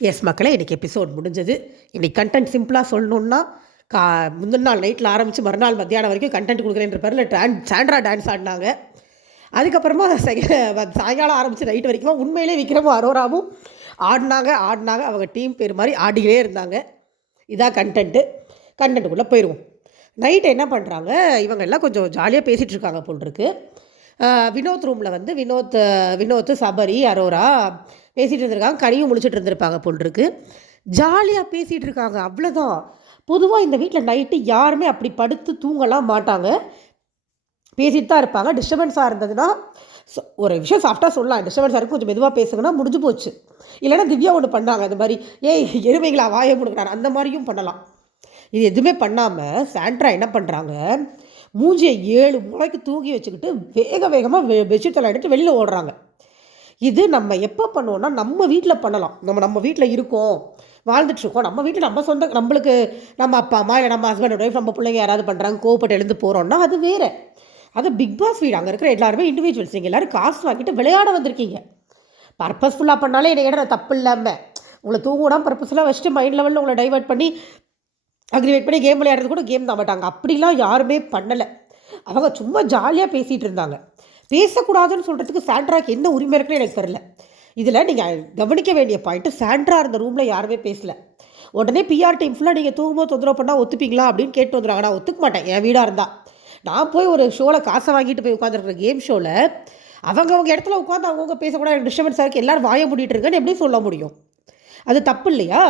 S மக்களே இன்றைக்கி episode முடிஞ்சது. இன்றைக்கி கண்டென்ட் சிம்பிளாக சொல்லணுன்னா கா முந்தின நாள் நைட்டில் ஆரம்பித்து மறுநாள் மத்தியானம் வரைக்கும் கண்டென்ட் கொடுக்குறேன்ற பேரில் டான் சாண்ட்ரா டான்ஸ் ஆடினாங்க. அதுக்கப்புறமா சாயங்காலம் ஆரம்பித்து நைட் வரைக்கும் உண்மையிலே விக்ரமும் அரோராவும் ஆடினாங்க ஆடினாங்க. அவங்க டீம் பேர் மாதிரி ஆடிக்கிட்டே இருந்தாங்க. இதான் கண்டென்ட்டு கண்டென்ட்டுக்குள்ளே போயிடுவோம் நைட்டு என்ன பண்ணுறாங்க இவங்க எல்லாம் கொஞ்சம் ஜாலியாக பேசிகிட்டு இருக்காங்க போல் இருக்குது வினோத் ரூமில் வந்து வினோத் வினோத் சபரி அரோரா பேசிகிட்டு இருந்திருக்காங்க. கனியும் முழிச்சிட்டு இருந்திருப்பாங்க போல் இருக்கு. ஜாலியாக பேசிகிட்டு இருக்காங்க. அவ்வளோதான் பொதுவாக இந்த வீட்டில் நைட்டு யாருமே அப்படி படுத்து தூங்கலாம் மாட்டாங்க. பேசிட்டு தான் இருப்பாங்க. டிஸ்டர்பன்ஸாக இருந்ததுன்னா ஒரு விஷயம் சாஃப்டாக சொல்லலாம். டிஸ்டர்பன்ஸாக இருக்கும். கொஞ்சம் மெதுவாக பேசுங்கன்னா முடிஞ்சு போச்சு. இல்லைன்னா திவ்யா ஒன்று பண்ணாங்க. அந்த மாதிரி ஏய் எருமைகளா வாயை முடுக்கிறாரு அந்த மாதிரியும் பண்ணலாம். இது எதுவுமே பண்ணாமல் சாண்ட்ரா என்ன பண்ணுறாங்க மூஞ்சியை ஏழு முளைக்கு தூங்கி வச்சுக்கிட்டு வேக வேகமாக வெ பெட்ஷீட்டெல்லாம் எடுத்து வெளியில் ஓடுறாங்க. இது நம்ம எப்போ பண்ணுவோம்னா நம்ம வீட்டில் பண்ணலாம். நம்ம நம்ம வீட்டில் இருக்கோம். வாழ்ந்துட்டுருக்கோம் நம்ம வீட்டில் நம்ம சொந்த நம்மளுக்கு நம்ம அப்பா அம்மா இல்லை நம்ம ஹஸ்பண்ட் ஒய்ஃப் நம்ம பிள்ளைங்க யாராவது பண்ணுறாங்க கோவப்பட்டு எழுந்து போகிறோம்னா அது வேறு. அது பிக் பாஸ் வீடு. அங்கே இருக்கிற எல்லாருமே இண்டிவிஜுவல்ஸ் நீங்கள் எல்லோரும் காசு வாங்கிட்டு விளையாட வந்திருக்கீங்க. பர்பஸ்ஃபுல்லாக பண்ணாலே என்ன கேட்டால் தப்பு இல்லாமல் உங்களை தூங்கினா பர்பஸ்ஃபுல்லாக வச்சுட்டு மைண்ட் லெவலில் உங்களை டைவெர்ட் பண்ணி அக்ரிவேட் பண்ணி கேம் விளையாடுறது கூட கேம் தான் மாட்டாங்க அப்படிலாம் யாருமே பண்ணலை. அவங்க சும்மா ஜாலியாக பேசிகிட்டு இருந்தாங்க. பேசக்கூடாதுன்னு சொல்கிறதுக்கு சாண்ட்ராக்கு என்ன உரிமை இருக்குன்னு எனக்கு தெரியல. இதில் நீங்கள் கவனிக்க வேண்டிய பாயிண்ட்டு சாண்ட்ரா இருந்த ரூமில் யாருமே பேசலை. உடனே பிஆர் டீம் ஃபுல்லாக நீங்கள் தூங்கும்போது தொந்தரவு பண்ணால் ஒத்துப்பீங்களா அப்படின்னு கேட்டு வந்துடுறாங்க நான் ஒத்துக்க மாட்டேன் என் வீடாக இருந்தால் நான் போய் ஒரு ஷோவில் காசை வாங்கிட்டு போய் உட்காந்துருக்குற கேம் ஷோவில் அவங்க அவங்க இடத்துல உட்காந்து அவங்கவுங்க பேசக்கூடாது எனக்கு டிஸ்டர்பன்ஸாக இருக்குது எல்லோரும் வாய மூடிட்டு இருக்கேன்னு எப்படி சொல்ல முடியும்? அது தப்பு இல்லையா?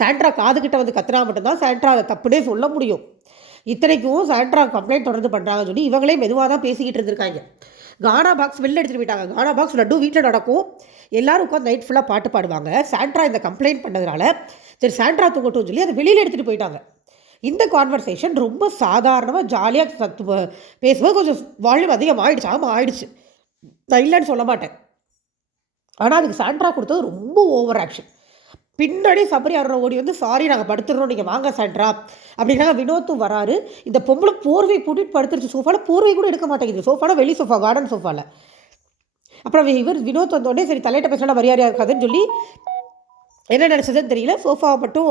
சாண்ட்ரா காதுகிட்ட வந்து கத்துனா மட்டும்தான் சாண்ட்ரா அதை தப்புனே சொல்ல முடியும். இத்தனைக்கும் சாண்ட்ரா கம்ப்ளைண்ட் தொடர்ந்து பண்ணுறாங்கன்னு சொல்லி இவங்களே மெதுவாக தான் பேசிக்கிட்டு இருந்திருக்காங்க. கானா பாக்ஸ் வெளில எடுத்துகிட்டு போயிட்டாங்க. கானா பாக்ஸ் லட்டு வீட்டில் நடக்கும். எல்லாரும் உட்காந்து நைட் ஃபுல்லாக பாட்டு பாடுவாங்க. சாண்ட்ரா இந்த கம்ப்ளைண்ட் பண்ணதுனால சரி சாண்ட்ரா தூங்கட்டும் சொல்லி அதை வெளியில் எடுத்துகிட்டு போயிட்டாங்க. இந்த கான்வர்சேஷன் ரொம்ப சாதாரணமாக ஜாலியாக சத்து பேசும்போது கொஞ்சம் வால்யூம் அதிகம் ஆயிடுச்சு. ஆமாம் ஆயிடுச்சு. நான் இல்லைன்னு சொல்ல மாட்டேன். ஆனால் அதுக்கு சாண்ட்ரா கொடுத்தது ரொம்ப ஓவர் ஆக்ஷன் பின்னாடி சபரி அருண் ஓடி வந்து சாரி நாங்கள் படுத்துடுறோம் நீங்கள் வாங்க சாண்ட்ரா. அப்படின்னாங்க வினோத்தும் வராரு. இந்த பொம்பளை போர்வை போட்டுட்டு படுத்துருச்சு. சோஃபாவில் போர்வை கூட எடுக்க மாட்டேங்குது. சோஃபாவில் வெளி சோஃபா கார்டன் சோஃபாவில் அப்புறம் இவர் வினோத் வந்தோடனே சரி தலையிட்ட பேசினா மரியாதையாக இருக்காதுன்னு சொல்லி என்ன நினச்சதுன்னு தெரியல. சோஃபாவை மட்டும்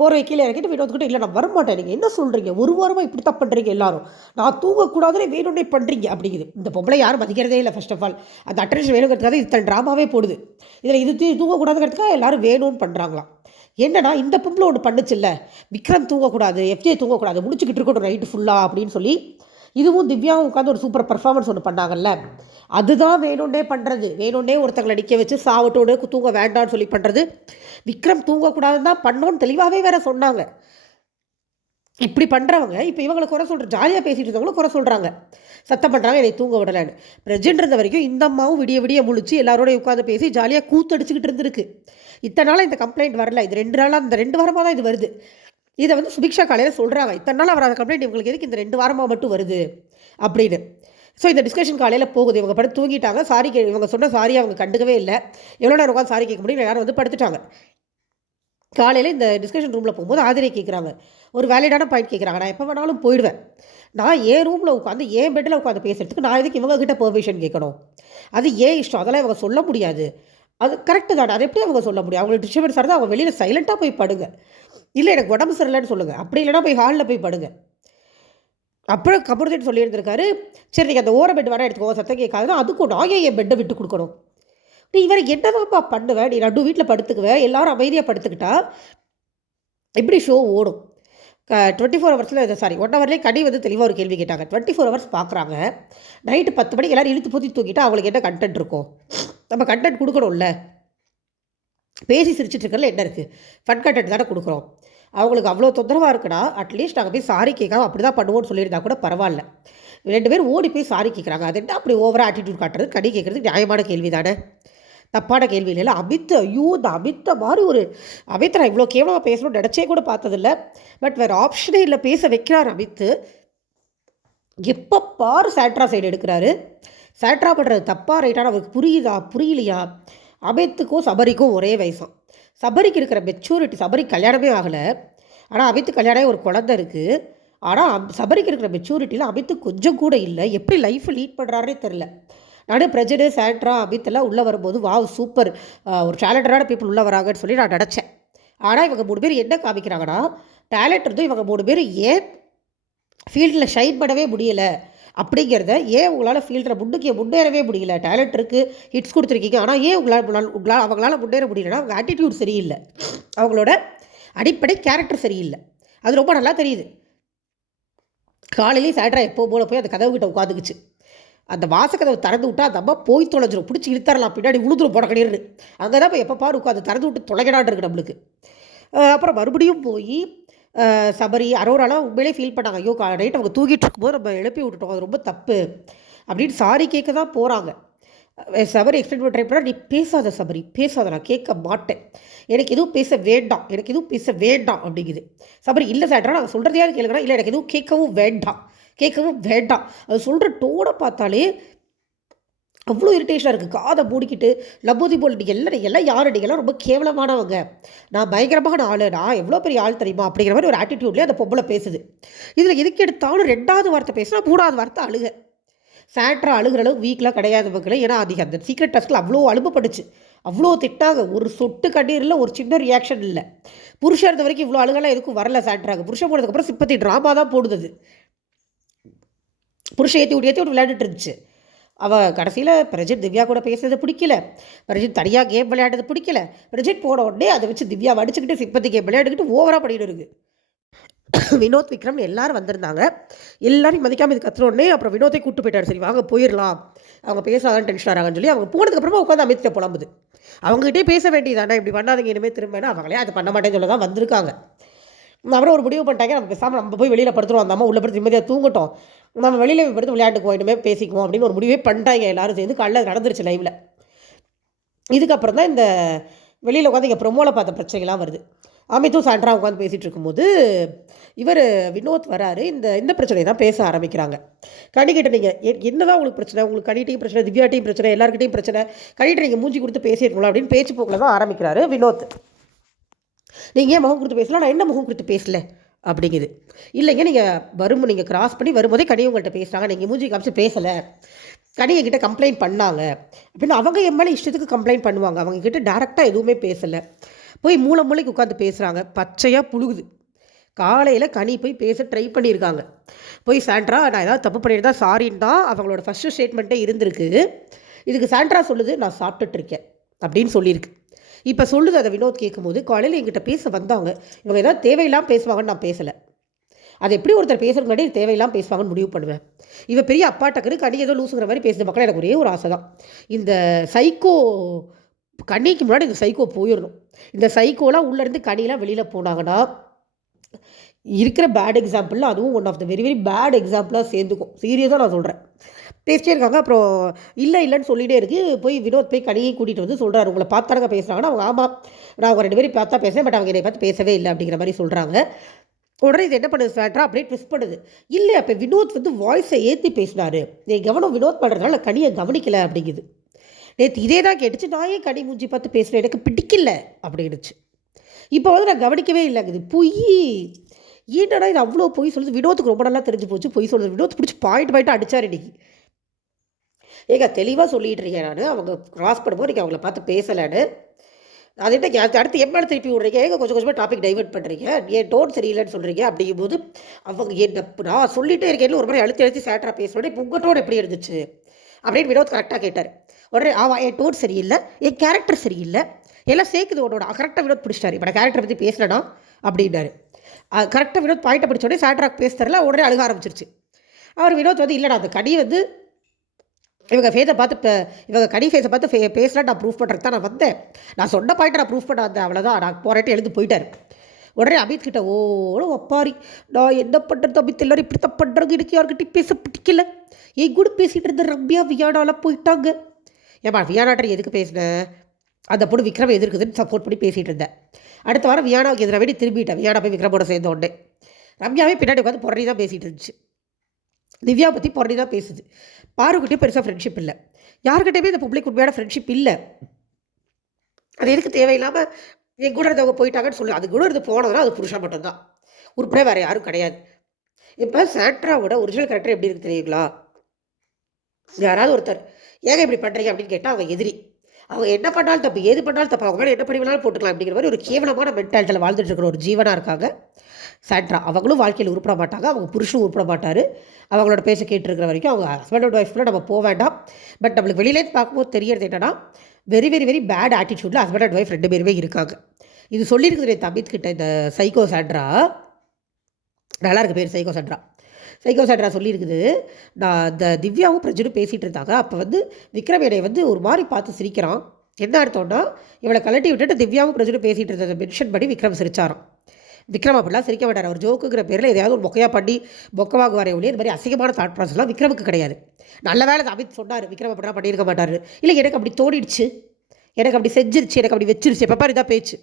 போகிற கீழே இறக்கிட்டு வீட்டு வந்துக்கிட்டு இல்லை நான் வரமாட்டேன். நீங்கள் என்ன சொல்கிறீங்க ஒரு வாரமாக இப்படி தான் பண்ணுறீங்க எல்லாரும். நான் தூங்கக்கூடாதுன்னு வேணும்னே பண்ணுறீங்க அப்படிங்குது. இந்த பொம்பளை யாரும் மதிக்கிறதே இல்லை ஃபர்ஸ்ட் ஆஃப் ஆல் அந்த அட்டென்ஷன் வேணுங்கிறதுக்காக இது தன் ட்ராமாவே போடுது. இதில் இது தூங்கக்கூடாதுங்கிறதுக்காக எல்லாரும் வேணும்னு பண்ணுறாங்களாம் என்னன்னா இந்த பொம்பளை ஒன்று பண்ணுச்சுல்ல. விக்ரம் தூங்கக்கூடாது எஃப்ஜே தூங்கக்கூடாது முடிச்சுக்கிட்டு இருக்கட்டும் நைட்டு ஃபுல்லாக அப்படின்னு சொல்லி இதுவும் திவ்யாவும் உட்காந்து ஒரு சூப்பர் பர்ஃபார்மன்ஸ் ஒன்று பண்ணாங்கல்ல. அதுதான் வேணும்னே பண்ணுறது வேணும்னே ஒருத்தங்களை நிற்க வச்சு சாவட்டோடு தூங்க வேண்டாம்னு சொல்லி பண்ணுறது விக்ரம் தூங்கக்கூடாதுன்னு தான் பண்ணோன்னு தெளிவாகவே வேற சொன்னாங்க. இப்படி பண்ணுறவங்க இப்போ இவங்களை குறை சொல்கிற ஜாலியாக பேசிட்டு இருந்தவங்களும் குறை சொல்கிறாங்க சத்தம் பண்ணுறாங்க என்னை தூங்க விடலைன்னு. பிரஜென்ட் இருந்த வரைக்கும் இந்த அம்மாவும் விடிய விடிய முழிச்சு எல்லாரோடையும் உட்காந்து பேசி ஜாலியாக கூத்தடிச்சுக்கிட்டு இருந்திருக்கு. இத்தனை நாளாக இந்த கம்ப்ளைண்ட் வரல. இது ரெண்டு நாளாக இந்த ரெண்டு வாரமாக தான் இது வருது. இதை வந்து சுபிக்ஷா காலையில் சொல்கிறாங்க இத்தனை நாள் வராத கம்ப்ளைண்ட் இவங்களுக்கு எதுக்கு இந்த ரெண்டு வாரமாக மட்டும் வருது? அப்படின்னு. ஸோ இந்த டிஸ்கஷன் காலையில் போகுது. இவங்க படுத்து தூங்கிட்டாங்க. சாரி கே இவங்க சொன்ன சாரி அவங்க கண்டுக்கவே இல்லை. எவ்வளோ நேரம் உட்காந்து சாரி கேட்க முடியும்? யாரும் வந்து படுத்துட்டாங்க. காலையில் இந்த டிஸ்கஷன் ரூமில் போகும்போது ஆதிரை கேட்குறாங்க ஒரு வேலிடான பாயிண்ட் கேட்குறாங்க நான் எப்போ வேணாலும் போயிடுவேன். நான் ஏன் ரூமில் உட்காந்து ஏன் பெட்டில் உட்காந்து பேசுகிறதுக்கு நான் எதுக்கு இவங்க கிட்ட பெர்மிஷன் கேட்கணும்? அது ஏன் இஷ்டம்? அதெல்லாம் இவங்க சொல்ல முடியாது. அது கரெக்டு தானே. அது எப்படி அவங்க சொல்ல முடியும்? அவங்களுக்கு டிஸ்டர்பன்ஸ் இருந்தால் அவங்க வெளியில் சைலண்ட்டாக போய் படுங்க. இல்லை எனக்கு உடம்பு சரியில்லைன்னு சொல்லுங்கள் அப்படி இல்லைன்னா போய் ஹாலில் போய் படுங்க. அப்புறம் கபர்தேட் சொல்லியிருந்திருக்காரு சரி நீங்கள் அந்த ஓர பெட் வேணால் எடுத்துக்கோங்க சத்தம் கேட்காதுன்னா அதுக்கும் நான் ஏன் என் பெட்டை விட்டு கொடுக்கணும். நீ இவரை என்னதான்ப்பா பண்ணுவேன் நீ நடு வீட்டில் படுத்துக்குவேன் எல்லாரும் அமைதியாக படுத்துக்கிட்டா எப்படி ஷோ ஓடும்? டுவெண்ட்டி ஃபோர் ஹவர்ஸில் சாரி ஒன் ஹவர்லேயே கடி வந்து தெளிவாக ஒரு கேள்வி கேட்டாங்க. டுவெண்ட்டி ஃபோர் ஹவர்ஸ் பார்க்குறாங்க நைட்டு பத்து மணிக்கு எல்லோரும் இழுத்து போத்தி தூக்கிட்டா அவங்களுக்கு என்ன கண்டென்ட் இருக்கும் நம்ம கண்டென்ட் கொடுக்கணும்ல. பேசி சிரிச்சிட்டு இருக்கல என்ன இருக்குது ஃபன் கண்டென்ட் தானே கொடுக்குறோம். அவங்களுக்கு அவ்வளோ தொந்தரவாக இருக்குன்னா அட்லீஸ்ட் நாங்கள் போய் சாரி கேட்காம அப்படி தான் பண்ணுவோம்னு சொல்லியிருந்தா கூட பரவாயில்ல. ரெண்டு பேரும் ஓடி போய் சாரி கேட்குறாங்க. அது என்ன அப்படி ஓவராக ஆட்டிடியூட் காட்டுறது? கடி கேட்குறது நியாயமான கேள்வி தானே தப்பான கேள்வி இல்லை. அமித் ஐயோ இந்த அமித்த மாதிரி ஒரு அமித் நான் இவ்வளோ கேவலமாக பேசணும்னு நினச்சே கூட பார்த்ததில்ல. பட் வேறு ஆப்ஷனே இல்லை. பேச வைக்கிறார் அமித்து எப்போ பாரு சேட்ரா சைடு எடுக்கிறாரு. சேட்ரா பண்ணுறது தப்பாக ரைட்டான அவருக்கு புரியுதா? புரியலையா? அமித்துக்கும் சபரிக்கும் ஒரே வயசான் சபரிக்கு இருக்கிற மெச்சூரிட்டி சபரிக்கு கல்யாணமே ஆகலை. ஆனால் அமித்து கல்யாணம் ஒரு குழந்தை இருக்குது ஆனால் சபரிக்கு இருக்கிற மெச்சூரிட்டியில் அமித்து கொஞ்சம் கூட இல்லை. எப்படி லைஃப்பை லீட் பண்ணுறாருனே தெரில நானே பிரஜடு சாண்ட்ரா அமித்தெல்லாம் உள்ளே வரும்போது வாவ் சூப்பர். ஒரு டேலண்டடான பீப்புள் உள்ளே வராங்கன்னு சொல்லி நான் நினச்சேன். ஆனால் இவங்க மூணு பேர் என்ன காமிக்கிறாங்கன்னா டேலண்ட் இருந்தும் இவங்க மூணு பேர் ஏன் ஃபீல்டில் ஷைன் பண்ணவே முடியலை? அப்படிங்கிறத ஏன் உங்களால் ஃபீல்டில் முன்னுக்கு முன்னேறவே முடியல. டேலண்ட் இருக்குது ஹிட்ஸ் கொடுத்துருக்கீங்க. ஆனால் ஏன் உங்களால் உங்களால் அவங்களால் முன்னேற முடியலன்னா அவங்க ஆட்டிடியூட் சரியில்லை. அவங்களோட அடிப்படை கேரக்டர் சரியில்லை. அது ரொம்ப நல்லா தெரியுது. காலையிலேயும் சாட்ரா எப்போ போல போய் அந்த கதவு கிட்ட உட்காந்துக்குச்சு. அந்த வாசக்கதவை திறந்து விட்டா அந்த அம்மா போய் தொலைஞ்சிரும். பிடிச்சி இழுத்தரலாம். பின்னாடி உளுந்துரும் போட கிடையாது அங்கே தான் போய் எப்போ பாரு உட்காந்து திறந்து விட்டு தொலைகடான் இருக்கு நம்மளுக்கு. அப்புறம் மறுபடியும் போய் சபரி அரோராலாம் உண்மையிலே ஃபீல் பண்ணாங்க. ஐயோ நைட் அவங்க தூக்கிட்டு இருக்கும்போது நம்ம எழுப்பி விட்டுட்டோம். அது ரொம்ப தப்பு அப்படின்னு சாரி கேட்க தான் போகிறாங்க சபரி எக்ஸ்பிளைன் பண்ண ட்ரை பண்ணால் நீ பேசாத சபரி பேசாத நான் கேட்க மாட்டேன். எனக்கு எதுவும் பேச வேண்டாம். எனக்கு எதுவும் பேச வேண்டாம் அப்படிங்குது. சபரி இல்லை சாட்ரா நான் சொல்கிறதையாவது கேளுங்கடா. இல்லை எனக்கு எதுவும் கேட்கவும் வேண்டாம். கேட்கவும் வேண்டாம். அது சொல்கிற டோனை பார்த்தாலே அவ்வளோ இரிட்டேஷனாக இருக்குது காதை மூடிக்கிட்டு லபோதி போல் நீங்கள் எல்லாம் எல்லாம் யார் ரொம்ப கேவலமானவங்க. நான் பயங்கரமான ஆள். நான் எவ்வளோ பெரிய ஆள் தெரியுமா? அப்படிங்கிற மாதிரி ஒரு ஆட்டிடியூட்லேயே அந்த பொம்பளை பேசுது. இதில் எதுக்கு எடுத்தாலும் ரெண்டாவது வார்த்தை பேசினா மூணாவது வார்த்தை அழுக. சாட்ரா அழுகிற அளவுக்கு வீக்கெலாம் கிடையாது மக்களே. ஏன்னா அது அந்த சீக்ரெட் டெஸ்ட்டில் அவ்வளோ அலும்பப்பட்டுச்சு அவ்வளோ திட்டாங்க. ஒரு சொட்டு கண்ணீரில் ஒரு சின்ன ரியாக்ஷன் இல்லை. புருஷன் இருந்த வரைக்கும் இவ்வளோ அழுகெல்லாம் எதுக்கும் வரல சாட்ராங்க புருஷன் போனதுக்கப்புறம் சிப்பத்தி ட்ராமா தான் போடுது புருஷன் ஏற்றி விட்டு ஏற்றி விட்டு விளையாண்டுட்டு இருந்துச்சு. அவள் கடைசியில் பிரஜித் திவ்யா கூட பேசுறது பிடிக்கல. பிரஜித் தனியாக கேம் விளையாடுறது பிடிக்கல. பிரஜித் போன உடனே அதை வச்சு திவ்யா அடிச்சுக்கிட்டு சிப்பத்தி கேம் விளையாடிக்கிட்டு ஓவராக பண்ணிட்டு இருக்குது வினோத் விக்ரம் எல்லாரும் வந்திருந்தாங்க. எல்லாரும் மதிக்காமல் இது கத்துனோடனே அப்புறம் வினோத்தை கூட்டு போயிட்டாரு. சரி வாங்க போயிடலாம். அவங்க பேசாதான் டென்ஷன் ஆகிறாங்கன்னு சொல்லி அவங்க போனதுக்கப்புறமா உட்காந்து அமித்கிட்ட புலம்புது. அவங்ககிட்டே பேச வேண்டியதானே இப்படி பண்ணாதீங்க இனிமேல் திரும்பினா அவங்களே அது பண்ண மாட்டேன்னு சொல்ல தான் வந்திருக்காங்க. அப்புறம் ஒரு முடிவு பண்ணிட்டாங்க. நம்ம பேசாமல் நம்ம போய் வெளியில் படுத்துருவோம். அந்த அம்மா உள்ள படுத்து நிம்மதியாக தூங்கட்டும். நம்ம வெளியில் போய் படுத்து விளையாட்டுக்கு போயிட்டுமே பேசிக்குவோம் அப்படின்னு ஒரு முடிவே பண்ணிட்டாங்க எல்லாரும் சேர்ந்து. காலைல நடந்துருச்சு லைவில் இதுக்கப்புறம் தான் இந்த வெளியில் உட்காந்து இங்கே ப்ரொமோவில் பார்த்த பிரச்சனைகள்லாம் வருது. அமித்தும் சாண்ட்ரா உட்காந்து பேசிகிட்டு இருக்கும்போது இவர் வினோத் வராரு. இந்த இந்த பிரச்சனையை தான் பேச ஆரம்பிக்கிறாங்க. கணிக்கிட்ட நீங்கள் என்ன தான் உங்களுக்கு பிரச்சனை? உங்களுக்கு கனிட்டையும் பிரச்சனை திவ்யாட்டையும் பிரச்சனை எல்லாருக்கிட்டையும் பிரச்சனை. கணிக்கிட்ட நீங்கள் மூஞ்சி கொடுத்து பேசியிருக்கலாம் அப்படின்னு பேச்சு போக்கில் தான் ஆரம்பிக்கிறாரு வினோத். நீங்கள் ஏன் முகம் கொடுத்து பேசலாம் நான் என்ன முகம் கொடுத்து பேசல? அப்படிங்குது. இல்லைங்க நீங்கள் வரும் நீங்கள் கிராஸ் பண்ணி வரும்போதே கனி உங்கள்கிட்ட பேசுகிறாங்க நீங்கள் மூஞ்சி காமிச்சு பேசலை. கனி என்கிட்ட கம்ப்ளைண்ட் பண்ணாங்க. அப்படின்னு அவங்க என் மேலே இஷ்டத்துக்கு கம்ப்ளைண்ட் பண்ணுவாங்க. அவங்க கிட்டே டேரெக்டாக எதுவுமே பேசலை. போய் மூளை மூளைக்கு உட்காந்து பேசுகிறாங்க பச்சையாக புழுகுது. காலையில் கனி போய் பேச ட்ரை பண்ணியிருக்காங்க. போய் சாண்ட்ரா நான் ஏதாவது தப்பு பண்ணியிருந்தா சாரின்னு தான் அவங்களோட ஃபஸ்ட்டு ஸ்டேட்மெண்ட்டே இருந்திருக்கு. இதுக்கு சாண்ட்ரா சொல்லுது நான் சாப்பிட்டுட்ருக்கேன் அப்படின்னு சொல்லியிருக்கு. இப்போ சொல்லுது அதை வினோத் கேட்கும்போது காலையில் எங்கிட்ட பேச வந்தாங்க. இவங்க ஏதாவது தேவையில்லாமல் பேசுவாங்கன்னு நான் பேசலை. அது எப்படி ஒருத்தர் பேசுறது முன்னாடி தேவையில்லாமல் பேசுவாங்கன்னு முடிவு பண்ணுவேன். இவன் பெரிய அப்பாட்டக்கரு கனி ஏதோ லூசுங்கிற மாதிரி பேசுகிற மக்கள் எனக்கு ஒரே ஒரு ஆசை தான் இந்த சைக்கோ கண்ணிக்கு முன்னாடி இந்த சைக்கோ போயிடணும் இந்த சைக்கோலாம் உள்ளேருந்து கனியெலாம் வெளியில் போனாங்கன்னா இருக்கிற பேட் எக்ஸாம்பிள் அதுவும் one of the very very bad எக்ஸாம்பிளாக சேர்ந்துக்கும். சீரியஸாக நான் சொல்கிறேன் பேசிட்டே இருக்காங்க. அப்புறம் இல்லை இல்லைன்னு சொல்லிகிட்டே இருக்கு. போய் வினோத் போய் கனியை கூட்டிகிட்டு வந்து சொல்கிறாரு உங்களை பார்த்தாங்க பேசுகிறாங்கன்னா அவங்க ஆமாம் நான் அவங்க ரெண்டு பேரும் பார்த்தா பேசுகிறேன் பட் அவங்க என்னை பார்த்து பேசவே இல்லை அப்படிங்கிற மாதிரி சொல்கிறாங்க உடனே இது என்ன பண்ணுது ஃபேட்ரா அப்படியே ட்விஸ்ட் பண்ணுது. இல்லை அப்போ வினோத் வந்து வாய்ஸை ஏற்றி பேசினார். நீ கவனம் வினோத் பண்ணுறதுனால கனியை கவனிக்கலை அப்படிங்குது. நேற்று இதே தான் கேட்டுச்சு. நான் ஏன் கனி மூஞ்சி பார்த்து பேசுகிறேன் எனக்கு பிடிக்கல அப்படின்னுச்சு. இப்போ வந்து நான் கவனிக்கவே இல்லைங்குது. பொய். ஏன்டா இது அவ்வளோ பொய் சொல்லுது? வினோத்துக்கு ரொம்ப நல்லா தெரிஞ்சு போச்சு. பொய் சொல்லுது. வினோத் பிடிச்சி பாயிண்ட் பாயிண்ட் அடிச்சார் இன்றைக்கி ஏங்க தெளிவாக சொல்லிட்டு இருக்கேன் நான். அவங்க கிராஸ் பண்ணும்போது நீங்கள் அவங்கள பார்த்து பேசலைன்னு. அதுகிட்ட அடுத்து அடுத்து திருப்பி விட்றீங்க? ஏங்க கொஞ்சம் கொஞ்சமாக டாபிக் டைவெர்ட் பண்ணுறீங்க ஏன் டோன் சரியில்லைன்னு சொல்கிறீங்க அப்படிங்கும்போது அவங்க என்ன நான் சொல்லிட்டே இருக்கேன்னு ஒரு மாதிரி அழுத்தி அழுத்தி சேட்டராக பேசுகிறேன் இப்போ உங்கள் டோன் எப்படி இருந்துச்சு? அப்படின்னு வினோத் கரெக்டாக கேட்டார். உடனே ஆவா என் டோன் சரியில்லை என் கேரக்டர் சரியில்லை எல்லாம் சேர்க்குது உன்னோட. கரெக்டாக வினோத் பிடிச்சிட்டாரு. இப்போ நான் கேரக்டர் பற்றி பேசலனா? அப்படின்னாரு. கரெக்டாக வினோத் பாயிண்ட்டை பிடிச்ச உடனே சேட்டராக உடனே அழுக ஆரம்பிச்சிருச்சு. அவர் வினோத் வந்து இல்லைடா அந்த கடி வந்து இவங்க ஃபேஸை பார்த்து இப்போ இவங்க கடி ஃபேஸை பார்த்து ஃபே பேசலாம் நான் ப்ரூஃப் பண்ணுறதுக்கு தான் நான் வந்தேன். நான் சொன்ன பாயிண்ட்டை நான் ப்ரூஃப் பண்ண வந்தேன் அவ்வளோதான் நான் போராட்டி எழுந்து போயிட்டார். உடனே அமித் கிட்ட ஓட ஒப்பாரி நான் என்ன பண்ணுறது அமித் எல்லாரும் இப்படி தான் பண்ணுறது எனக்கு யாருக்கிட்டையும் பேச பிடிக்கல. என் கூட பேசிகிட்டு இருந்த ரம்யா வியானாலாம் போயிட்டாங்க. ஏமா வியானாட்டை எதுக்கு பேசினேன் அந்த பொண்ணு விக்ரம் எதிர்க்குதுன்னு சப்போர்ட் பண்ணி பேசிகிட்டு இருந்தேன். அடுத்த வாரம் வியானாவுக்கு எதிராக வேண்டி திரும்பிட்டேன். வியானா போய் விக்ரமோட சேர்ந்த உடனே. ரம்யாவே பின்னாடி உட்காந்து புறணி தான் பேசிகிட்டு இருந்துச்சு. திவ்யா பற்றி புறணி தான் பேசுது. பாருக்கிட்டே பெருசாக ஃப்ரெண்ட்ஷிப் இல்லை. யாருக்கிட்டேயுமே இந்த பப்ளிக் உண்மையான ஃப்ரெண்ட்ஷிப் இல்லை. அது எதுக்கு தேவையில்லாமல் என் கூட இருந்தவங்க போயிட்டாங்கன்னு சொல்லு. அது கூட இருந்து போனதுனா அது புருஷா மட்டும்தான். உருப்படியாக வேறு யாரும் கிடையாது. இப்போ சாண்ட்ராவோட ஒரிஜினல் கேரக்டர் எப்படி இருக்கு தெரியுங்களா? யாராவது ஒருத்தர் ஏங்க இப்படி பண்ணுறீங்க அப்படின்னு கேட்டால் அவங்க எதிரி. அவங்க என்ன பண்ணாலும் தப்பு எது பண்ணாலும் தப்பு. அவங்க மேலே என்ன பண்ணி வேணாலும் போட்டுக்கலாம் அப்படிங்கிற மாதிரி ஒரு கேவலமான மென்டாலிட்டியில் வாழ்ந்துட்டு இருக்கிற ஒரு ஜீவனாக இருக்காங்க. சாண்ட்ரா அவங்களும் வாழ்க்கையில் உருப்பட மாட்டாங்க அவங்க புருஷனும் உருப்பட மாட்டார் அவங்களோட பேச கேட்டுருக்கிற வரைக்கும் அவங்க ஹஸ்பண்ட் ஒய்ஃப்ல நம்ம போக வேண்டாம். பட் நம்மளுக்கு வெளியிலேருந்து பார்க்கும்போது தெரியறது என்னன்னா வெரி வெரி வெரி பேட் ஆட்டிடியூடில் ஹஸ்பண்ட் அண்ட் ஒய்ஃப் ரெண்டு பேருமே இருக்காங்க. இது சொல்லியிருக்குது என் தம்பித் கிட்ட இந்த சைக்கோ சாண்ட்ரா நல்லா இருக்கு பேர் சைக்கோ சாண்ட்ரா சைக்கோ சாண்ட்ரா சொல்லியிருக்குது நான் இந்த திவ்யாவும் பிரஜனும் பேசிகிட்டு இருந்தாங்க. அப்போ வந்து விக்ரம் என்னை வந்து ஒரு மாதிரி பார்த்து சிரிக்கிறான். என்ன அர்த்தம்னா இவளை கலட்டி விட்டுட்டு திவ்யாவும் பிரஜனும் பேசிகிட்டு இருந்ததை மென்ஷன் பண்ணி விக்ரம் சிரிச்சாரான் விக்ரம் அப்படிலாம் சிரிக்க மாட்டார். அவர் ஜோக்குங்கிற பேரில் எதையாவது ஒரு பொக்கையாக பண்ணி மொக்கவாகுவாரே ஒழிய இந்த மாதிரி அசிங்கமான தாட் ப்ராசஸ்லாம் விக்ரமுக்கு கிடையாது. நல்ல வேலை அமித் சொன்னார். விக்ரம் அப்படிலாம் பண்ணியிருக்க மாட்டார். இல்லை எனக்கு அப்படி தோணிடுச்சு. எனக்கு அப்படி செஞ்சிருச்சு. எனக்கு அப்படி வச்சிருச்சு. எப்போ பாரு இதான் பேச்சு.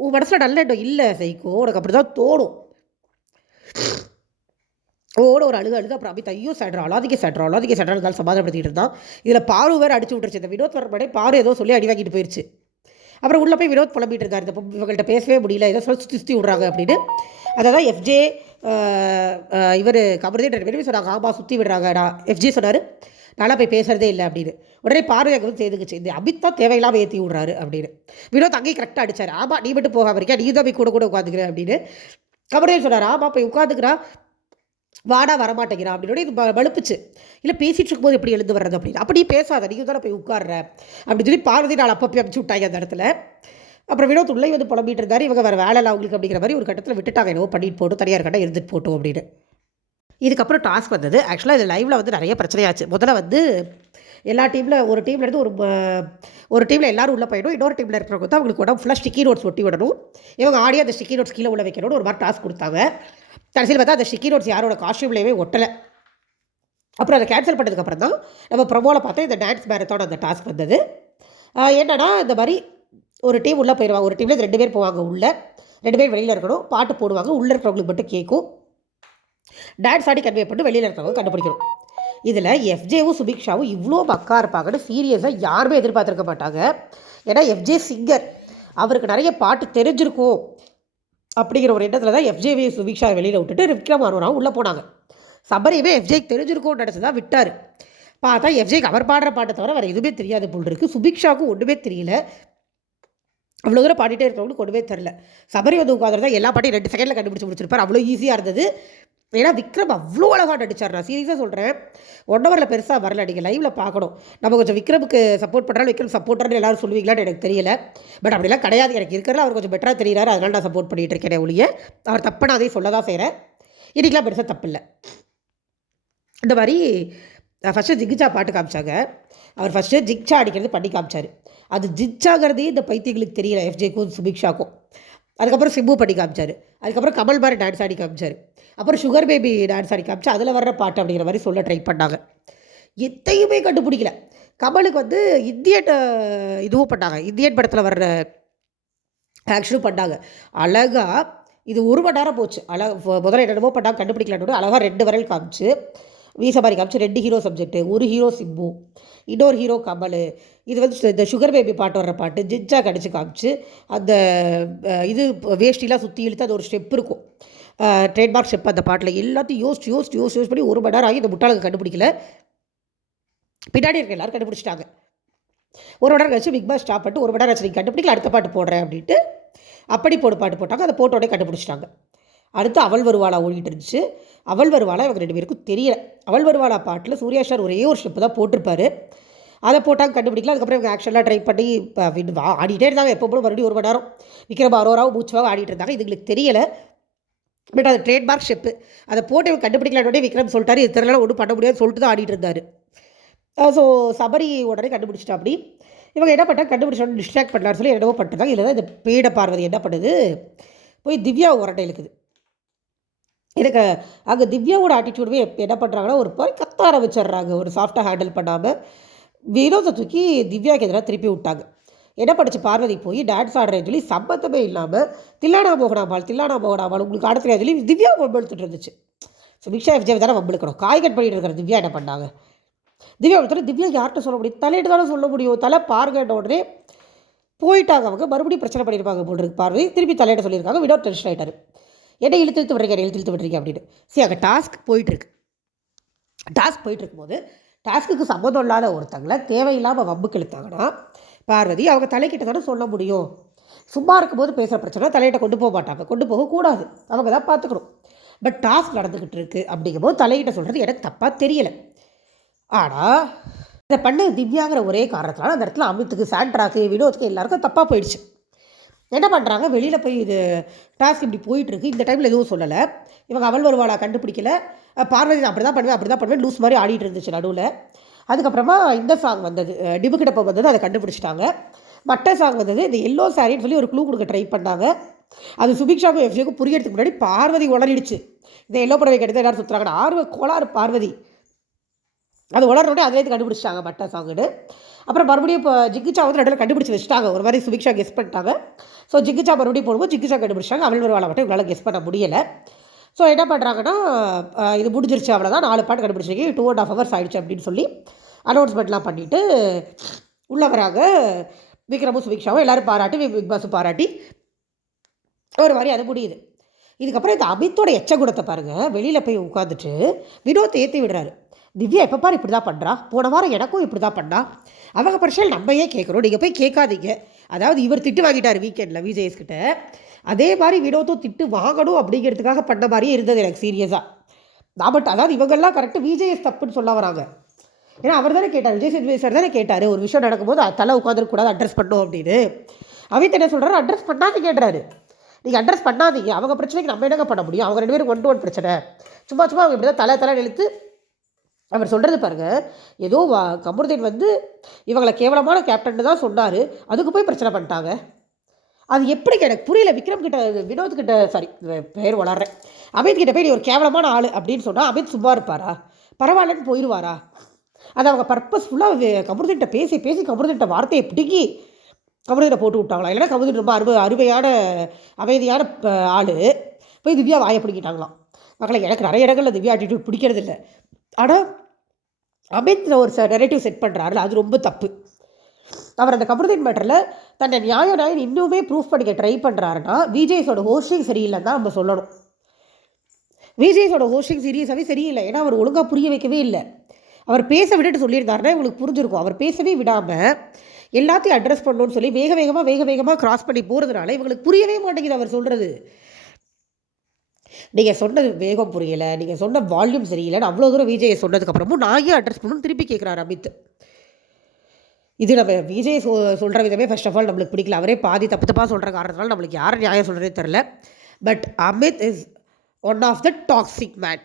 உன் மனசில் நல்ல எண்ணம் இல்லை சைக்கோ உனக்கு அப்படி தான் தோணும். ஓட ஒரு அழுகு அழுது அப்புறம் அமித் ஐயோ சேட்ரா அலாதிக்க சேட்ரா அலாதிக்க சேட்ரா இருந்தாலும் சமாதானப்படுத்திட்டு இருந்தான். இதில் பாரு வேறு அடிச்சு விட்டுருச்சு. இந்த வினோத் வரப்படே பாரு ஏதோ சொல்லி அடி வாங்கிட்டு போயிருச்சு. அப்புறம் உள்ளே போய் வினோத் புலம்பிட்டு இருக்காரு. இந்த இவங்கள்ட்ட பேசவே முடியல. ஏதோ சொல்லி சுற்றி விட்றாங்க அப்படின்னு. அதை தான் எஃப்ஜே இவர் கபர்தே ரெண்டு பேருமே சொன்னாங்க ஆமா சுற்றி விடுறாங்கடா எஃப்ஜே சொன்னார் நல்லா போய் பேசுகிறதே இல்லை அப்படின்னு. உடனே பார்வையாக வந்து சேர்ந்துக்குச்சு இந்த அபித் தான் தேவையில்லாமல் ஏற்றி விட்றாரு அப்படின்னு. வினோத் அங்கேயும் கரெக்டாக அடிச்சார். ஆமா நீ மட்டும் போகாமல் இருக்கியா? நீ தான் போய் கூட கூட உட்காந்துக்கிறேன் அப்படின்னு. கபடியே சொன்னார் ஆமா போய் உட்காந்துக்கிறா. வாடா வரமாட்டேங்கிறான் அப்படின்னு இது வலுப்புச்சு. இல்லை பேசிட்டு இருக்கும்போது எப்படி எழுந்து வர்றது? அப்படின்னு. அப்படி பேசாத நீங்க தானே போய் உட்கார்ற? அப்படின்னு சொல்லி பார்வதி நாள் அப்பப்போ அனுப்பிச்சு விட்டாங்க அந்த இடத்துல. அப்புறம் வினோத் உள்ளே வந்து புலம்பிட்டு இருந்தார். இவங்க வேறு வேலை இல்லை அவங்களுக்கு அப்படிங்கிற மாதிரி ஒரு கட்டத்தில் விட்டுட்டாங்க. என்னவோ பண்ணிட்டு போட்டோம் தனியார் கட்ட இருந்துட்டு போட்டோம் அப்படின்னு. இதுக்கப்புறம் டாஸ்க் வந்தது. ஆக்சுவலாக இது லைவில் வந்து நிறைய பிரச்சனையாச்சு. முதல்ல வந்து எல்லா டீமில் ஒரு டீமில் இருந்து ஒரு ஒரு டீமில் எல்லோரும் உள்ளே போயிடும் இன்னொரு டீமில் இருக்கிறவங்க வந்து அவங்களுக்கு உடம்பு ஃபுல்லாக ஸ்டிக்கி நோட்ஸ் ஒட்டி விடணும். இவங்க ஆடியோ அந்த ஸ்டிக்கி நோட்ஸ் கீழே உள்ள வைக்கணும்னு ஒரு மாதிரி டாஸ்க் கொடுத்தாங்க. கடைசியில் பார்த்தா அந்த ஸ்டிக்கி நோட்ஸ் யாரோட காஸ்டியூம்லேயுமே ஒட்டலை. அப்புறம் அதை கேன்சல் பண்ணதுக்கப்புறம் தான் நம்ம ப்ரொமோவில் பார்த்தா இந்த டான்ஸ் மேரத்தோட அந்த டாஸ்க் வந்தது. என்னன்னா இந்த மாதிரி ஒரு டீம் உள்ளே போயிடுவாங்க ஒரு டீமில் ரெண்டு பேர் போவாங்க உள்ளே. ரெண்டு பேர் வெளியில் இருக்கணும். பாட்டு போடுவாங்க. உள்ளே இருக்கிறவங்களுக்கு மட்டும் கேட்கும் டான்ஸ் ஆடி கன்வே பண்ணி வெளியில் இருக்கிறவங்க கண்டுபிடிக்கணும். இதில் எஃப்ஜேவும் சுபிக்ஷாவும் இவ்வளோ பக்கா இருப்பாங்கன்னு சீரியஸாக யாருமே எதிர்பார்த்துருக்க மாட்டாங்க. ஏன்னா எஃப்ஜே சிங்கர் அவருக்கு நிறைய பாட்டு தெரிஞ்சிருக்கும். அப்படிங்கிற ஒரு இடத்துல தான் எஃப்ஜேவி சுபிக்ஷா வெளியில் விட்டுட்டு விக்ரம் அரோராவும் உள்ளே போனாங்க. சபரியுமே எஃப்ஜேக்கு தெரிஞ்சிருக்கோன்னு நினச்சி தான் விட்டார். பார்த்தா எஃப்ஜேக்கு அவர் பாடுற பாட்டை தவிர வேறு எதுவுமே தெரியாது போல் இருக்குது சுபிக்ஷாவுக்கும் ஒன்றுமே தெரியல. அவ்வளோ தூரம் பாடிட்டே இருக்கிறவங்களுக்கு கொடுவே தெரில சபரி வந்து உட்காந்துருந்தா எல்லா பாட்டையும் ரெண்டு செகண்டில் கண்டுபிடிச்சி முடிச்சிருப்பார். அவ்வளோ ஈஸியாக இருந்தது. ஏன்னா விக்ரம் அவ்வளோ அழகாக நடிச்சார் நான் சீரியஸாக சொல்கிறேன் ஒன் ஹவரில் பெருசாக வரல நீங்கள் லைவில் பார்க்கணும். நம்ம கொஞ்சம் விக்ரமுக்கு சப்போர்ட் பண்ணுறாலும் விக்ரம் சப்போர்ட்டர்னு எல்லாரும் சொல்லுவீங்களான்னு எனக்கு தெரியல. பட் அப்படிலாம் கிடையாது. எனக்கு இருக்கிறதுல அவர் கொஞ்சம் பெட்டராக தெரியுறாரு. அதனால் நான் சப்போர்ட் பண்ணிகிட்டு இருக்கேன் ஒழிய அவர் தப்பு நான் அதையும் சொல்ல தான் செய்கிறேன் இன்றைக்கெலாம் பெருசாக தப்பு இல்லை. இந்த மாதிரி ஃபஸ்ட்டு ஜிகிச்சா பாட்டு காமிச்சாங்க. அவர் ஃபஸ்ட்டு ஜிக்சா அடிக்கிறது பண்ணி காமிச்சார். அது ஜிச்சாகிறதே இந்த பைத்தியங்களுக்கு தெரியல எஃப்ஜேக்கும் சுபிக்ஷாக்கும் அதுக்கப்புறம் சிம்பு பண்ணி காமிச்சார். அதுக்கப்புறம் கமல் மாதிரி டான்ஸ் ஆடி காமிச்சார். அப்புறம் சுகர் பேபி டான்ஸ் ஆடி காமிச்சு அதில் வர்ற பாட்டு அப்படிங்கிற மாதிரி சொல்ல ட்ரை பண்ணாங்க. எத்தையுமே கண்டுபிடிக்கல. கமலுக்கு வந்து இந்தியன் இதுவும் பண்ணாங்க. இந்தியன் படத்தில் வர்ற ஆக்ஷனும் பண்ணாங்க. அழகாக இது ஒரு மணி நேரம் போச்சு. அழக முதல்ல என்னென்னமோ பண்ணாங்க கண்டுபிடிக்கலான்னு அழகாக ரெண்டு வரையில் காமிச்சு வீச மாதிரி காமிச்சு ரெண்டு ஹீரோ சப்ஜெக்ட்டு ஒரு ஹீரோ சிம்பு இன்னொரு ஹீரோ கமல். இது வந்து இந்த சுகர் பேபி பாட்டு வர்ற பாட்டு ஜிஜ்ஜா கடிச்சு காமிச்சு அந்த இது வேஷ்டிலாம் சுற்றி இழுத்து அது ஒரு ஸ்டெப் இருக்கும். ட்ரேட்மார்க் ஸ்டெப் அந்த பாட்டில் எல்லாத்தையும் யோசிச்சு யோசிச்சு யோசிச்சு யோசிச்சு பண்ணி ஒரு மணி நேரம் ஆகி இந்த முட்டாளுக்கு கண்டுபிடிக்கல. பின்னாடி இருக்க எல்லாரும் கண்டுபிடிச்சிட்டாங்க. ஒரு மணி நேரம் கழிச்சு பிக் பாஸ் ஸ்டாப் பண்ணிட்டு ஒரு மணி நேரம் கழிச்சு கண்டுபிடிக்கல அடுத்த பாட்டு போடுறேன் அப்படின்ட்டு அப்படி போடு பாட்டு போட்டாங்க அதை போட்ட உடனே கண்டுபிடிச்சிட்டாங்க. அடுத்து அவள் வருவாளா ஓடிட்டு இருந்துச்சு. அவள் வருவாளா இவங்க ரெண்டு பேருக்கும் தெரியல. அவள் வருவாளா பாட்டில் சூர்யா சார் ஒரே ஒரு ஸ்டெப்பு தான் போட்டிருப்பாரு. அதை போட்டாங்க கண்டுபிடிக்கல அதுக்கப்புறம் இவங்க ஆக்ஷன்லாம் ட்ரை பண்ணி வின் வா- ஆடிட்டே இருந்தாங்க. எப்போ போல மறுபடியும் ஒரு மணி நேரம். விக்ரம் அரோராவும் மூச்சுவாக ஆடிட்டு இருந்தாங்க. இதுங்களுக்கு தெரியல. பட் அது ட்ரேட்மார்க் ஸ்டெப்பு அதை போட்டு இவங்க கண்டுபிடிக்கலான்னு விக்ரம் சொல்லிட்டாரு. இது தெரியல ஒன்றும் பண்ண முடியாதுன்னு சொல்லிட்டு தான் ஆடிட்டு இருந்தார். ஸோ சபரி உடனே கண்டுபிடிச்சிட்டா அப்படி. இவங்க என்ன பண்ணா கண்டுபிடிச்சோன்னு டிஸ்ட்ராக்ட் பண்ணலான்னு சொல்லி என்னவோ பண்ணிட்டாங்க இல்லை தான் இந்த பீட பார்வதி என்ன பண்ணுது? போய் திவ்யா உரட்டை இழுக்குது. எனக்கு அங்கே திவ்யாவோட ஆட்டிடியூடுவே என்ன பண்ணுறாங்கன்னா ஒரு மாதிரி கத்த ஆரம்பிச்சிடுறாங்க. ஒரு சாஃப்டாக ஹேண்டில் பண்ணாமல் வினோதை தூக்கி திவ்யாவுக்கு எதிராக திருப்பி விட்டாங்க. என்ன படிச்சு பார்வதி போய் டான்ஸ் ஆடுறேன்னு சொல்லி சம்பந்தமே இல்லாமல் தில்லானா மோகனாபால் தில்லானா மோகனாபால் உங்களுக்கு ஆடத்துல சொல்லி திவ்யா வம்பெழுத்துட்டு இருந்துச்சு. ஸோ சுபிக்ஷா விஜய் தானே வம்பெழுக்கணும். காய் கட் பண்ணிட்டு இருக்கிற திவ்யா என்ன பண்ணாங்க? திவ்யா ஒருத்தர் திவ்யா யார்கிட்ட சொல்ல முடியும்? தலையிட்டு தானே சொல்ல முடியும். தலை பாருங்கன்ற உடனே போயிட்டாங்க அவங்க. மறுபடியும் பிரச்சனை பண்ணியிருப்பாங்க போல் இருக்கு. பார்வை திருப்பி தலையிட சொல்லியிருக்காங்க. வினோத் டென்ஷன் ஆகிட்டாரு என்ன இழுத்து இழுத்து விட்றீங்க இழுத்து இழுத்து விட்றீங்க அப்படின்னு சரி அங்கே டாஸ்க் போயிட்டுருக்கு. டாஸ்க் போயிட்டு இருக்கும்போது டாஸ்க்குக்கு சம்மந்தம் இல்லாத ஒருத்தங்களை தேவையில்லாமல் வம்புக்கு இழுத்தாங்கன்னா பார்வதி அவங்க தலைக்கிட்ட தானே சொல்ல முடியும். சும்மா இருக்கும்போது பேசுகிற பிரச்சனை தலையிட்ட கொண்டு போக மாட்டாங்க. கொண்டு போகக்கூடாது அவங்க தான் பார்த்துக்கணும். பட் டாஸ்க் நடந்துக்கிட்டு இருக்குது அப்படிங்கும்போது தலையிட்ட சொல்கிறது எனக்கு தப்பாக தெரியலை. ஆனால் இதை பண்ண திவ்யாங்கிற ஒரே காரணத்தினால அந்த இடத்துல அமித்துக்கு சாண்ட்ராக்கு வினோத்துக்கு எல்லாருக்கும் தப்பாக போயிடுச்சு. என்ன பண்ணுறாங்க வெளியில் போய் இது டாஸ்க் இப்படி போயிட்டுருக்கு. இந்த டைமில் எதுவும் சொல்லலை. இவங்க அவள் வருவாளா கண்டுபிடிக்கல. பார்வதி நான் அப்படி தான் பண்ணுவேன் அப்படி தான் பண்ணுவேன். லூஸ் மாதிரி ஆடிட்டு இருந்துச்சு நடுவில். அதுக்கப்புறமா இந்த சாங் வந்தது. அஹ் டிபுக்கிட்டப்போ வந்தது அதை கண்டுபிடிச்சிட்டாங்க. மட்ட சாங் வந்தது இந்த எல்லோ சாரின்னு சொல்லி ஒரு க்ளூ கொடுக்க ட்ரை பண்ணாங்க. அது சுபிக்ஷாக்கும் எஃப்ஜிக்கும் புரியறதுக்கு முன்னாடி பார்வதி உளறிடுச்சு. இந்த எல்லோ புடவை கெடுத்து எல்லாரும் சுற்றுறாங்க ஆர்வ கோளாறு பார்வதி. அது உளறோடனே அதுலேருந்து கண்டுபிடிச்சிட்டாங்க மட்ட சாங்குன்னு. அப்புறம் மறுபடியும் இப்போ ஜிகிச்சா வந்து இடத்துல கண்டுபிடிச்சி வச்சுட்டாங்க. ஒரு மாதிரி சுபிக்ஷா கெஸ் பண்ணிட்டாங்க. ஸோ ஜிகிச்சா மறுபடியும் போடும்போது ஜிகிச்சா கண்டுபிடிச்சாங்க அவள் வருவாளை மட்டும் இவங்களால கெஸ் பண்ண முடியலை. ஸோ என்ன பண்ணுறாங்கன்னா இது முடிஞ்சிருச்சு அவ்வளோதான் நாலு பாட்டு கண்டுபிடிச்சிருக்கீங்க டூ அண்ட் ஆஃப் ஹவர்ஸ் ஆயிடுச்சு அப்படின்னு சொல்லி அனௌன்ஸ்மெண்ட்லாம் பண்ணிவிட்டு உள்ளே வராங்க. விக்ரமும் சுபிக்ஷாவும் எல்லோரும் பாராட்டி பிக் பாஸும் பாராட்டி. ஒரு மாதிரி அது முடியுது. இதுக்கப்புறம் இந்த அமித்தோட எச்ச குணத்தை பாருங்கள் வெளியில் போய் உட்காந்துட்டு வினோத்தை ஏற்றி விடுறாரு. திவ்யா எப்போ பாரு இப்படி தான் பண்ணுறா போன வாரம் எனக்கும் இப்படி தான் பண்ணா. அவங்க பிரச்சனை நம்ம ஏன் கேட்குறோம்? நீங்கள் போய் கேட்காதீங்க. அதாவது இவர் திட்டு வாங்கிட்டார் வீக்கெண்டில் விஜேஎஸ் கிட்ட. அதே மாதிரி வினோத்தும் திட்டு வாங்கணும் அப்படிங்கிறதுக்காக பண்ண மாதிரியே இருந்தது எனக்கு சீரியஸாக நான் பட் அதாவது இவங்கெல்லாம் கரெக்டாக விஜேஎஸ் தப்புன்னு சொல்ல வராங்க. ஏன்னா அவர் தானே கேட்டார் விஜய் சேதுபதி சார் தானே கேட்டார் ஒரு விஷயம் நடக்கும்போது அது தலை உட்காந்துருக்கூடாது அட்ரஸ் பண்ணும் அப்படின்னு. அவித் என்ன சொல்கிறாரு அட்ரஸ் பண்ணாது கேட்குறாரு. நீங்கள் அட்ரஸ் பண்ணாதீங்க. அவங்க பிரச்சனைக்கு நம்ம என்னங்க பண்ண முடியும்? அவங்க ரெண்டு பேரும் ஒன் டு ஒன் பிரச்சனை. சும்மா சும்மா அவங்க இப்படி தான் தலை தலை இழுத்து அவர் சொல்கிறது பாருங்க ஏதோ வா கமருதீன் வந்து இவங்களை கேவலமான கேப்டன் தான் சொன்னார். அதுக்கு போய் பிரச்சனை பண்ணிட்டாங்க. அது எப்படி எனக்கு புரியல விக்ரம் கிட்ட வினோத் கிட்ட சாரி பேர் வளர்றேன். அமித் கிட்ட போய் நீ ஒரு கேவலமான ஆள் அப்படின்னு சொன்னால் அமித் சும்மா இருப்பாரா? பரவாயில்லன்னு போயிடுவாரா அது அவங்க பர்பஸ்ஃபுல்லாக கமருதீன்கிட்ட பேசி பேசி கமருதீன்கிட்ட வார்த்தையை பிடுங்கி கமருதீனை போட்டு விட்டாங்களா? இல்லைன்னா கமருதீன் ரொம்ப அருமை அருமையான அமைதியான ஆள். போய் திவ்யா வாயை பிடிக்கிட்டாங்களாம் மக்களை எனக்கு நிறைய இடங்களில் திவ்யா ஆட்டிடியூட் பிடிக்கிறது இல்லை ஆனால் அமித் ஒரு ச நெரேட்டிவ் செட் பண்ணுறாருல அது ரொம்ப தப்பு. அவர் அந்த கமருதீன் மேட்டரில் தன்னை நியாய நாயன் இன்னுமே ப்ரூஃப் பண்ணிக்க ட்ரை பண்ணுறாருன்னா விஜய்ஸோட ஹோஸ்டிங் சரியில்லைன்னு தான் நம்ம சொல்லணும். விஜய்ஸோட ஹோஸ்டிங் சீரியஸாகவே சரியில்லை. ஏன்னா அவர் ஒழுங்காக புரிய வைக்கவே இல்லை. அவர் பேச விட்டுட்டு சொல்லியிருந்தாருன்னா இவங்களுக்கு புரிஞ்சிருக்கும். அவர் பேசவே விடாமல் எல்லாத்தையும் அட்ரஸ் பண்ணணும்னு சொல்லி வேக வேகமாக வேக வேகமாக கிராஸ் பண்ணி போகிறதுனால இவங்களுக்கு புரியவே மாட்டேங்குது அவர் சொல்கிறது நீங்கள் சொன்னது வேகம் புரியலை நீங்கள் சொன்ன வால்யூம் சரியில்லைன்னு அவ்வளோ தூரம் விஜயை சொன்னதுக்கப்புறமும் நான் ஏன் அட்ரஸ் பண்ணணும்னு திருப்பி கேட்குறாரு அமித். இது நம்ம விஜய் சொ சொல்கிற விதமே ஃபர்ஸ்ட் ஆஃப் ஆல் நம்மளுக்கு பிடிக்கல. அவரே பாதி தப்பு தப்பாக சொல்கிற காரணத்தினால நம்மளுக்கு யார் நியாயம் சொல்கிறதே தெரில but Amit is one of the toxic man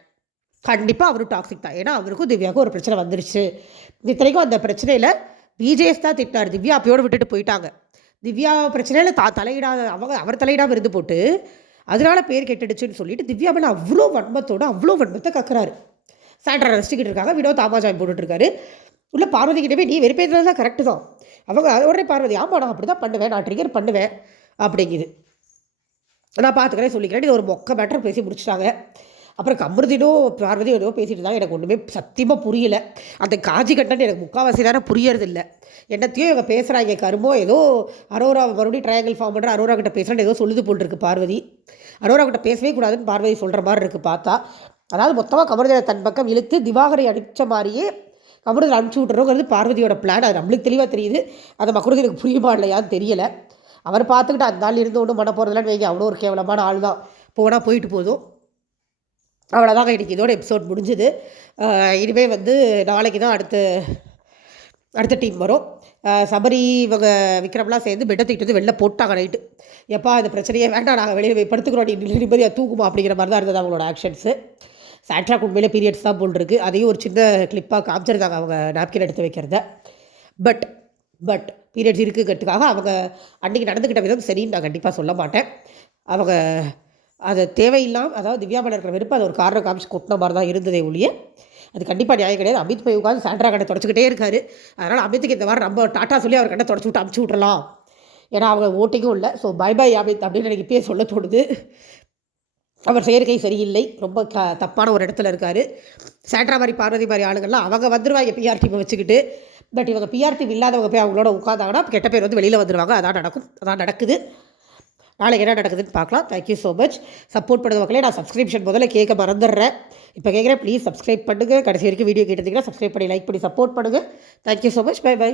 கண்டிப்பாக அவரும் டாக்ஸிக் தான். ஏன்னா அவருக்கும் திவ்யாவுக்கும் ஒரு பிரச்சனை வந்துருச்சு. இத்தனைக்கும் அந்த பிரச்சனையில் விஜேஸ் தான் திட்டினார். திவ்யா அப்பயோடு விட்டுட்டு போயிட்டாங்க. திவ்யா பிரச்சனையில் தா தலையிடாத அவங்க அவர் தலையிடாமல் இருந்து போட்டு அதனால பேர் கெட்டுடுச்சுன்னு சொல்லிட்டு திவ்யா மேலே அவ்வளோ வன்மத்தோட அவ்வளோ வன்மத்தை கக்குறாரு. சாண்ட்ரா ரசிச்சுக்கிட்டு இருக்காங்க. வினோத் ஆமாஜாமி போட்டுட்ருக்காரு. உள்ள பார்வதிக்கிட்டே போய் நீ வெறுப்பேற்றது தான் கரெக்டு தான். அவங்க உடனே பார்வதி ஆமாம் நான் அப்படி தான் பண்ணுவேன். நான் ட்ரிகர் பண்ணுவேன். அப்படிங்குது. நான் பார்த்துக்கிறேன் சொல்லிக்கிறேன். இது ஒரு மொக்க மேட்டர் பேசி முடிச்சிட்டாங்க. அப்புறம் கமருதினோ பார்வதியோ ஏதோ பேசிட்டு இருந்தாங்க. எனக்கு ஒன்றுமே சத்தியமாக புரியல. அந்த காஜி கட்டன் எனக்கு முக்கால்வாசி நேரம் புரியறதில்லை. என்னத்தையும் இவங்க பேசுகிறாங்க கருமோ ஏதோ அரோரா மறுபடியும் ட்ரையாங்கிள் ஃபார்ம் பண்ணுற அரோரா கிட்ட பேசுகிறேன் ஏதோ சொல்லுது போல் இருக்கு பார்வதி. அரோரா கிட்ட பேசவே கூடாதுன்னு பார்வதி சொல்கிற மாதிரி இருக்குது பார்த்தா. அதாவது மொத்தமாக கமருதனை தன் பக்கம் இழுத்து திவாகரை அடித்த மாதிரியே கமருதில் அனுப்பிச்சி விட்றோங்கிறது பார்வதியோட பிளான் அது நம்மளுக்கு தெளிவாக தெரியுது. அதை மக்குருதனுக்கு புரியுமா இல்லையான்னு தெரியலை. அவர் பார்த்துக்கிட்டு அந்த நாள் இருந்து ஒன்றும் பண்ண போகிறதில்லன்னு வைங்க அவ்வளோ ஒரு கேவலமான ஆள் தான். போனால் போயிட்டு போதும். அவ்வளோதாங்க இன்றைக்கி இதோட எபிசோட் முடிஞ்சுது. இனிமேல் வந்து நாளைக்கு தான் அடுத்த அடுத்த டீம் வரும். சபரி இவங்க விக்ரம்லாம் சேர்ந்து பெட்டை தூக்கிட்டு வந்து வெளில போட்டாங்க நைட்டு எப்பா இந்த பிரச்சனையே வேண்டாம் நாங்கள் வெளியே போய் படுத்துக்கிறோம் நீ நிம்மதியாக தூக்குமா அப்படிங்கிற மாதிரி தான் இருந்தது அவங்களோட ஆக்ஷன்ஸு சாட்ராக் உண்மையிலே பீரியட்ஸ் தான் போல் இருக்குது அதையும் ஒரு சின்ன கிளிப்பாக காமிச்சிருந்தாங்க அவங்க நாப்கின் எடுத்து வைக்கிறத. பட் பட் பீரியட்ஸ் இருக்குங்கிறதுக்காக அவங்க அன்றைக்கி நடந்துக்கிட்ட விதம் சரின்னு நான் கண்டிப்பாக சொல்ல மாட்டேன். அவங்க அது தேவையில்லாமல் அதாவது திவ்யா மேலே இருக்கிற வெறுப்பு அது ஒரு காரணம் காமிச்சு கொட்டின மாதிரி தான் இருந்ததே ஒழிய அது கண்டிப்பாக நியாயம் கிடையாது. அமித் போய் உட்காந்து சாண்ட்ரா கடை தொடச்சிக்கிட்டே இருக்கார். அதனால் அமித்துக்கு இந்த வாரம் நம்ம டாட்டா சொல்லி அவர் கடை தொடச்சி விட்டு அமுச்சு விட்றலாம் ஏன்னா அவங்க ஓட்டிங்கும் இல்லை. ஸோ பை பை அமித் அப்படின்னு எனக்கு இப்பயே சொல்ல தோணுது. அவர் செயற்கை சரியில்லை. ரொம்ப க தப்பான ஒரு இடத்துல இருக்கார். சாண்ட்ரா மாதிரி பார்வதி மாதிரி ஆளுங்கள்லாம் அவங்க வந்துருவாங்க பிஆர் டீமை வச்சுக்கிட்டு. பட் இவங்க பிஆர் டீம் இல்லாதவங்க போய் அவங்களோட உட்காந்தாங்கன்னா கெட்ட பேர் வந்து வெளியில் வந்துடுவாங்க அதான் நடக்கும். அதான் நடக்குது. நாளைக்கு என்ன நடக்குதுன்னு பார்க்கலாம். தேங்க்யூ ஸோ மச் சப்போர்ட் பண்ணுற மக்களே. நான் சப்ஸ்கிரிப்ஷன் முதல்ல கேட்க மறந்துடுறேன். இப்போ கேட்குறேன் ப்ளீஸ் சப்ஸ்கிரைப் பண்ணுங்கள் கடைசி வரைக்கும் வீடியோ கேட்டிருந்தீங்கன்னா சப்ஸ்கிரைப் பண்ணி லைக் பண்ணி சப்போர்ட் பண்ணுங்கள் thank you so much bye bye